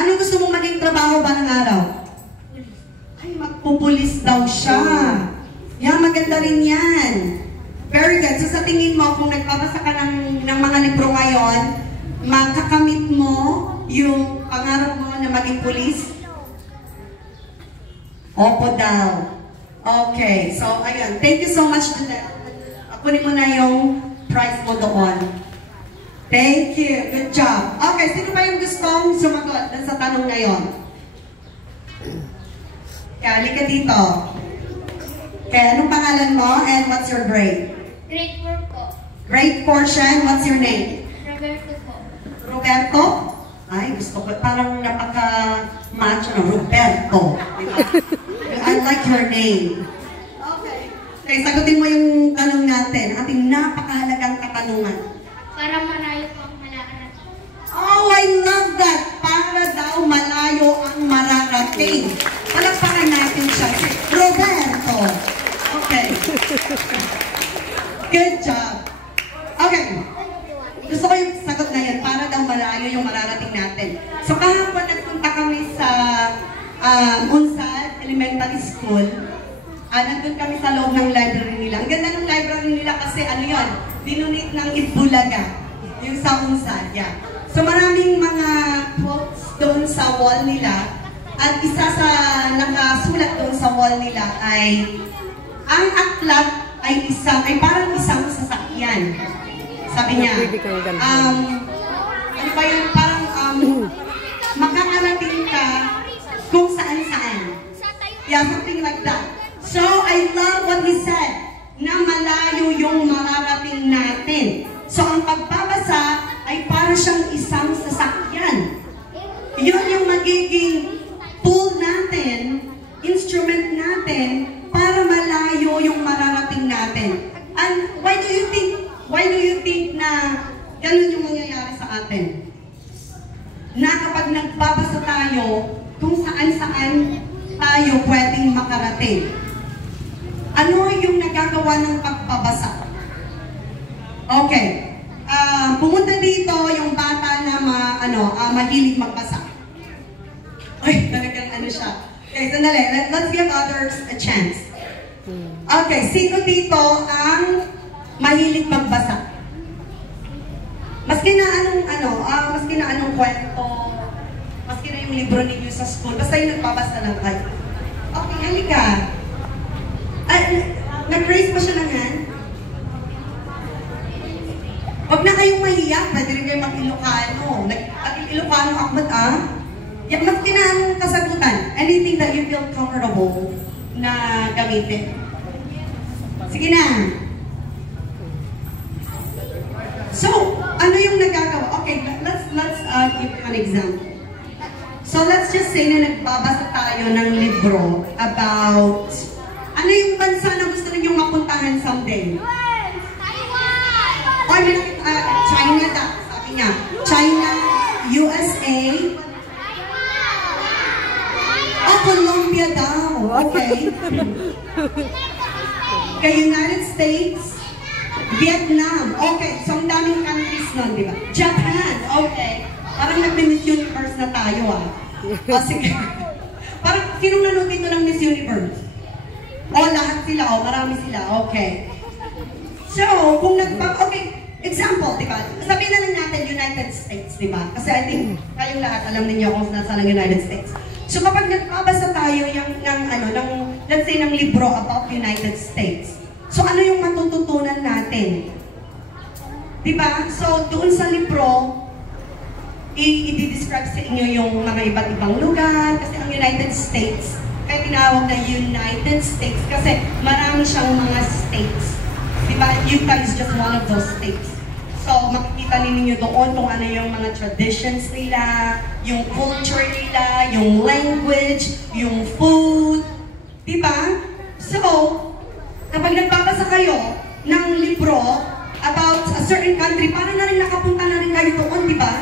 Ano gusto mong maging trabaho ba ng araw? Ay, magpupulis daw siya. Yeah, maganda rin yan. Very good. So sa tingin mo, kung nagbabasa ka ng mga libro ngayon, makakamit mo yung pangarap mo na maging pulis? Opo daw. Okay. So, ayun. Thank you so much, Janelle. Kunin mo na yung prize mo doon. Thank you. Good job. Okay, sino ba yung gustong sumagot sa tanong ngayon? Kaya, halika dito. Okay, anong pangalan mo and what's your grade? Grade 4 po. Grade 4 siya, and what's your name? Roberto po. Roberto? Ay, gusto ko. Parang napaka-macho na. Roberto. I like your name. Okay. Okay, sagutin mo yung tanong natin. Ating napakahalagang katanungan. Para malayo po ang malakaran. Oh, I love that! Para daw malayo ang mararating. Palakpakan natin siya. Roberto! Okay. Good job. Okay. Gusto ko yung sagot na yan. Para daw malayo yung mararating natin. So kahapon nagpunta kami sa Unsad Elementary School. Nandun kami sa loob ng library nila. Ang ganda ng library nila kasi ano yun, dinunit ng Itbulaga, yung sa Unsad. Yeah. So maraming mga quotes doon sa wall nila. At isa sa nakasulat doon sa wall nila ay, ang aklat ay parang isang sasakyan. Sabi niya, ano ba yun, parang makakarating ka kung saan-saan. Yeah, something like that. So, I love what he said, na malayo yung mararating natin. So, ang pagbabasa ay para siyang isang sasakyan. Yun yung magiging tool natin, instrument natin, para malayo yung mararating natin. And why do you think na ganun yung mangyayari sa atin? Na kapag nagbabasa tayo, kung saan-saan tayo pwedeng makarating. Ano yung nagagawa ng pagbabasa? Okay. Pumunta dito yung bata na mahilig magbasa. Ay, talagang ano siya. Okay, sandali. Let's give others a chance. Okay, sino dito ang mahilig magbasa? Maski na anong kwento, maski na yung libro ninyo sa school, basta yung nagbabasa lang kayo. Okay, halika. Nag-raise pa siya ng hand? Huwag na kayong mahiya, pwede rin kayo mag-Ilocano. Ilocano akmat Yung maski na ang kasagutan, anything that you feel comfortable na gamitin. Sige na. So, ano yung nagagawa? Okay, let's give an example. So, let's just say na nagbabasa tayo ng libro about ano yung bansa na gusto ninyong mapuntahan someday? Taiwan! Or China daw, sabi niya. China, USA, Colombia daw. Okay. Okay, United States, Vietnam. Okay, so ang daming countries nun, di ba? Japan. Okay. Parang nag-Miss Universe na tayo, Sige. Parang sinong nanood dito ng Miss Universe? Lahat sila, marami sila. Okay. So, kung okay, example, di ba? Sabihin na lang natin United States, di ba? Kasi I think kayong lahat alam niyo kung saan ang United States. So kapag nagbabasa tayo let's say ng libro about United States, so ano yung matututunan natin? Diba? So doon sa libro, i-describe sa inyo yung mga iba't ibang lugar, kasi ang United States, kaya tinawag na United States, kasi marami siyang mga states. Diba? Utah is just one of those states. So, makikita ninyo doon kung ano yung mga traditions nila, yung culture nila, yung language, yung food. Diba? So, kapag nagbabasa kayo ng libro about a certain country, parang na rin nakapunta na rin kayo doon, diba?